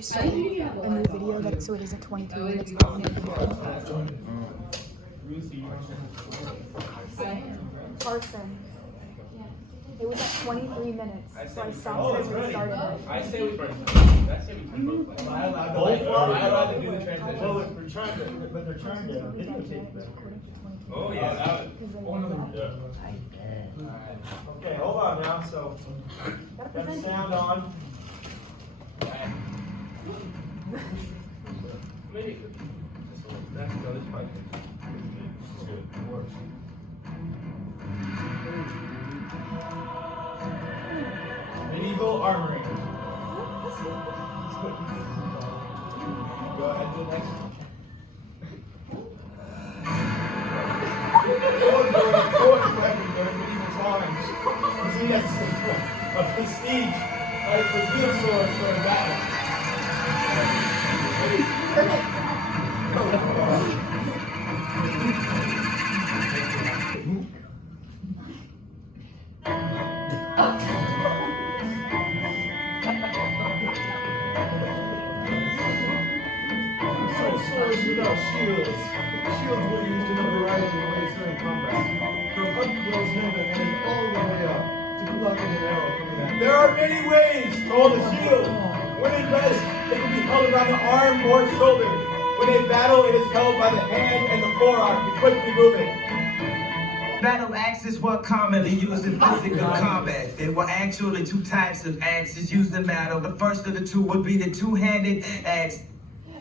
I started a new video that so it isn't 23 minutes long in the video. Carson. It was at 23 minutes, so I stopped it and started it. I say we burn. Both. I allowed to do the transition. Well, they're trying to videotape that. Oh yeah. Okay, hold on now. So, got the sound on. Maybe. That's another part. Medieval Armory. Go ahead to the next one. During medieval times, was the essence of prestige, for field swords for a battle. Swords without shields. Shields were used in a variety of ways during combat. From up close movement and all the way up to blocking an arrow coming at. There are many ways to hold a shield. When in rest, it can be held around the arm or shoulder. When in battle, it is held by the hand and the forearm to quickly move it. Battle axes were commonly used in physical combat. There were actually two types of axes used in battle. The first of the two would be the two-handed axe.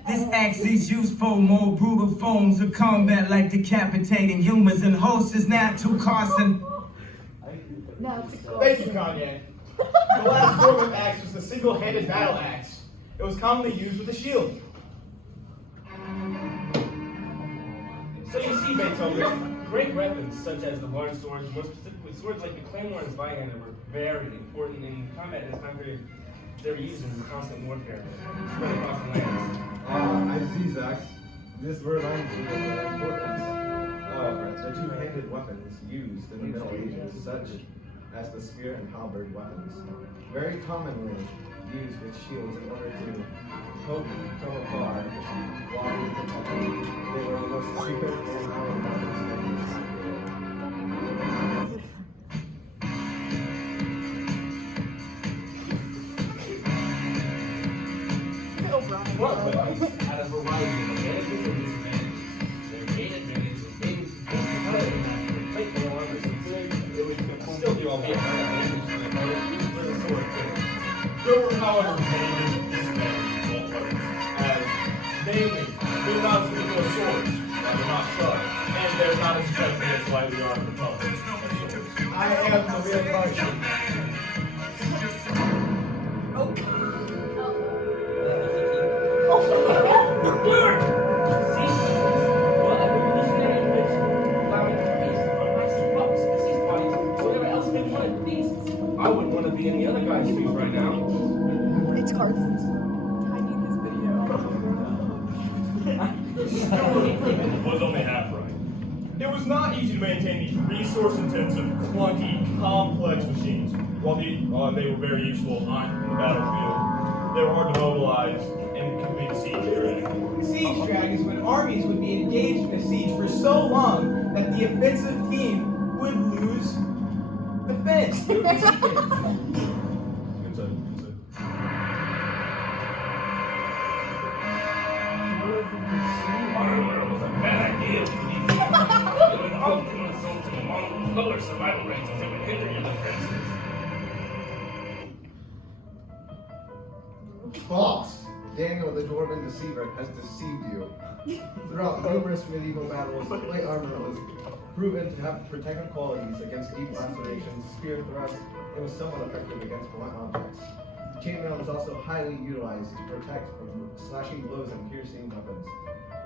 This axe is used for more brutal forms of combat, like decapitating humans and horses. Now to Carson. Thank you, Kanye. The last form of axe was the single-handed battle axe. It was commonly used with a shield. So you see, Beethoven, great weapons such as the large swords, more specifically swords like the claymore and zweihander, were very important in combat at this time period. They were used in constant warfare, spread across the lands. Isaac, this word language is important. The two-handed weapons used in the Middle Ages, such as the spear and halberd weapons, very commonly used with shields in order to poke from afar while being protected. They were the most secret and powerful weapons. What weapons had a variety of advantages and disadvantages. Their main advantage was being plate mail armor, so it would still be all the advantages for the opponent for the sword too. There were, however, many disadvantages to both weapons, as namely, they're not as good as swords, they're not sharp, and they're not as deadly as lightly armored opponents. I am the real Carson. I wouldn't want to be in the other guy's shoes right now. It's Carson's. I need this video. Was only half right. It was not easy to maintain these resource-intensive, clunky, complex machines. While they were very useful on the battlefield, they were hard to mobilize and could lead a siege theoretically. Siege drag is when armies would be engaged in a siege for so long that the offensive team would lose the fence. It would be secret. Armor was a bad idea. It would often result in long, lower survival rates as it would hinder your defenses. False! Daniel the Dwarven Deceiver has deceived you. Throughout numerous medieval battles, plate armor was proven to have protective qualities against deep lacerations, spear thrusts, and was somewhat effective against blunt objects. Chainmail is also highly utilized to protect from slashing blows and piercing weapons.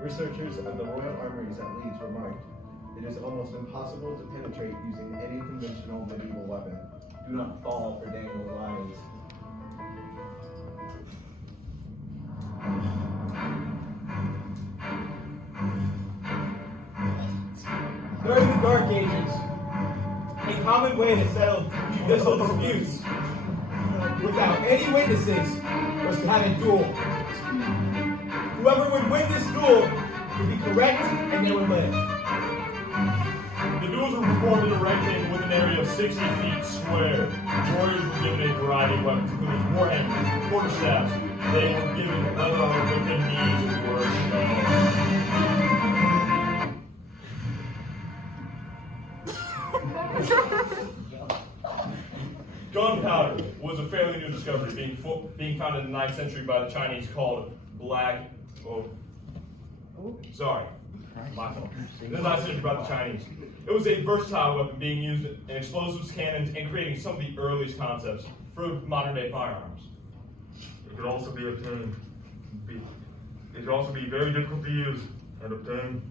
Researchers of the Royal Armories at Leeds remarked, "It is almost impossible to penetrate using any conventional medieval weapon. Do not fall for Daniel's lies." During the Dark Ages, a common way to settle judicial disputes without any witnesses was to have a duel. Whoever would win this duel would be correct and they would live. The duels were performed in a rectangle with an area of 60 feet square. Warriors were given a variety of weapons, including warhammers, quarterstaffs. They were given leather armor with their knees and Gunpowder was a fairly new discovery, being found in the 9th century by the Chinese called black. Oh, sorry, my fault. In the 9th century by the Chinese. It was a versatile weapon being used in explosives, cannons, and creating some of the earliest concepts for modern-day firearms. It could also be obtained. It could also be very difficult to use and obtain.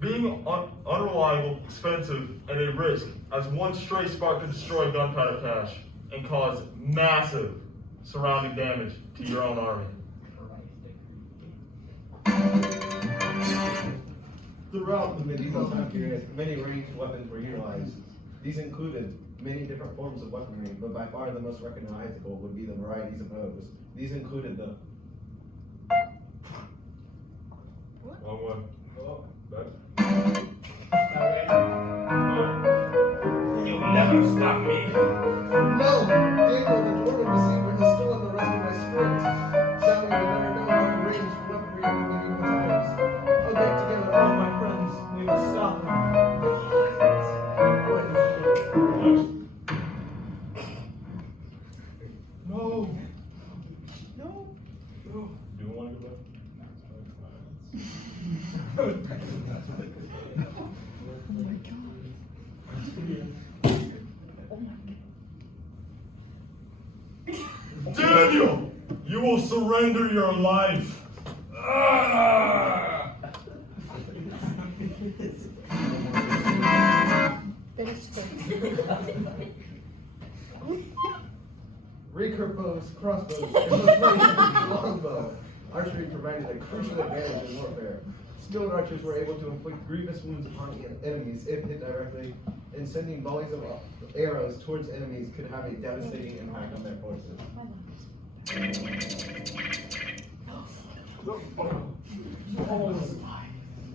Being unreliable, expensive, and a risk, as one stray spark could destroy gunpowder cache and cause massive surrounding damage to your own army. Throughout the medieval time period, many ranged weapons were utilized. These included many different forms of weaponry, but by far the most recognizable would be the varieties of bows. These included the... Wrong one. Back. You'll never stop me. No! Daniel, the dwarven deceiver, has stolen the rest of my script. Sadly, we never know how to range weaponry in medieval times. I'll get together all my friends. We will stop him. No. No. No. Do you want to go back? Daniel, you will surrender your life. Recurve bows, crossbows, and most importantly, longbow. Archery provided a crucial advantage in warfare. Skilled archers were able to inflict grievous wounds upon enemies if hit directly, and sending volleys of arrows towards enemies could have a devastating impact on their forces.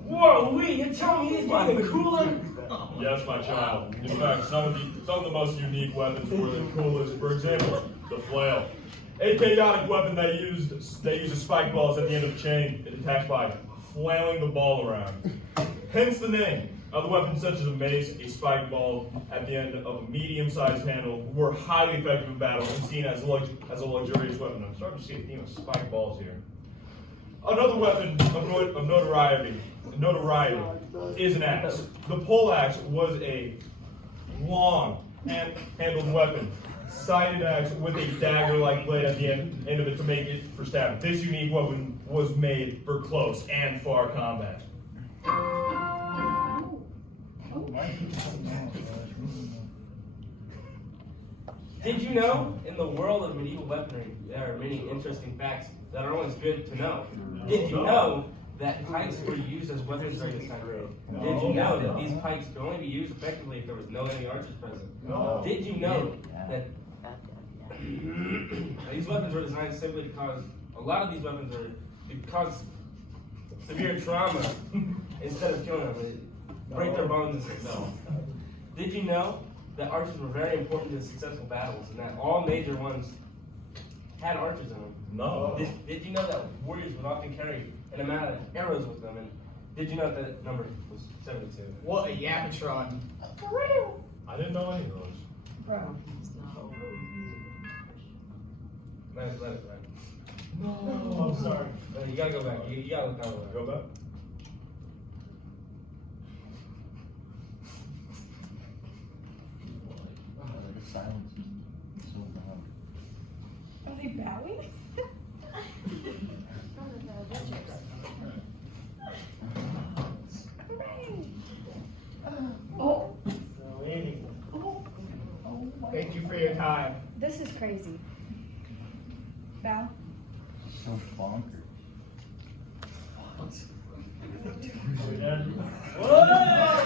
Whoa, Lee, you're telling me he's getting cooler? Yes, my child. In fact, some of the most unique weapons were the coolest. For example, the flail. A chaotic weapon that uses spike balls at the end of a chain. It attacks by flailing the ball around. Hence the name. Other weapons such as a mace, a spike ball at the end of a medium-sized handle were highly effective in battle and seen as a luxurious weapon. I'm starting to see a theme of spike balls here. Another weapon of notoriety is an axe. The pole axe was a long handled weapon, sided axe with a dagger-like blade at the end of it to make it for stabbing. This unique weapon was made for close and far combat. Did you know, in the world of medieval weaponry, there are many interesting facts that are always good to know? Did you know that pikes were used as weapons during this time period? Did you know that these pikes could only be used effectively if there was no enemy archers present? Did you know that these weapons were designed simply to cause, a lot of these weapons are to cause severe trauma instead of killing them, they break their bones themselves. Did you know that archers were very important to successful battles and that all major ones had archers in them? No. Did you know that warriors would often carry an amount of arrows with them? And did you know that number was 72? What a yapatron. I didn't know any of those. Bro. Let it, right? No. I'm sorry. No, you gotta go back. You gotta look that way. Go back. The silence is so loud. Are they bowing? Oh. Thank you for your time. This is crazy. Bow. So bonkers. Whoa!